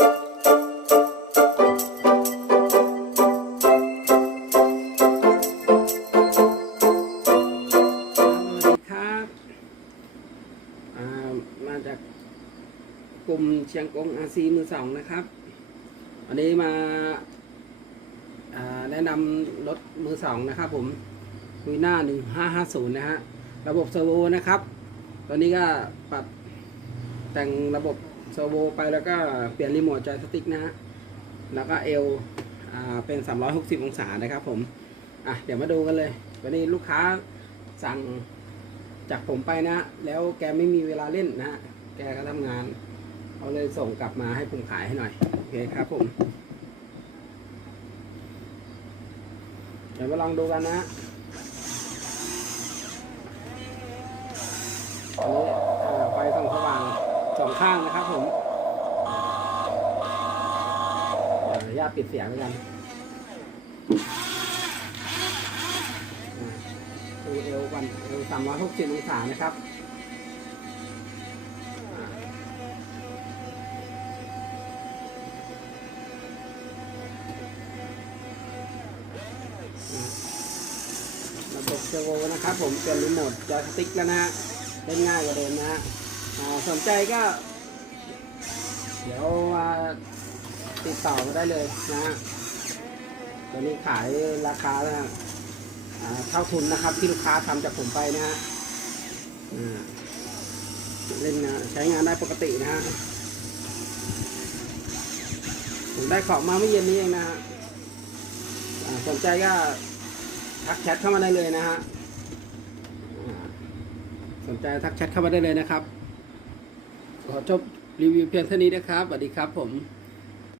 มาจากกลุ่มเชียงกงอาซีมือสองนะครับ วันนี้มาาแนะนำรถมือสองนะครับผมคุยหน้า 1550 นะฮะ ระบบเซอร์โวนะครับ ตอนนี้ก็ปรับแต่งระบบ เซโวไปแล้วก็เปลี่ยนรีโมทจอยสติ๊กนะฮะแล้วก็เอลอ่าเป็น 360 องศานะครับผม อะ เดี๋ยวมาดูกันเลย วันนี้ลูกค้าสั่งจากผมไปนะ แล้วแกไม่มีเวลาเล่นนะฮะ แกก็ทำงานเขาเลยส่งกลับมาให้ผมขายให้หน่อย โอเคครับผม เดี๋ยวมาลองดูกันนะฮะอันนี้อ่าไฟส่องสว่างสอง ข้างนะครับผมเดี๋ยวญาตปิดเสียงแล้วกันดูเอวกันเอวสามร้อยหกสิบองศานะครับระบบเซอร์โวนะครับผมเป็นรีโมทจอยสติ๊กแล้วนะฮะเล่นง่ายกว่าเดิมนะฮะสนใจก็ เดี๋ยวติดต่อมาได้เลยนะฮะตอนนี้ขายราคาแล้วนะเท่าทุนนะครับ ที่ลูกค้าทำจากผมไปนะฮะอ่าเล่นใช้งานได้ปกตินะฮะผมได้ของมาเมื่อเย็นนี้เองนะฮะสนใจก็ทักแชทเข้ามาได้เลยนะฮะสนใจทักแชทเข้ามาได้เลยนะครับ ขอจบรีวิวเพียงเท่านี้นะครับสวัสดีครับผม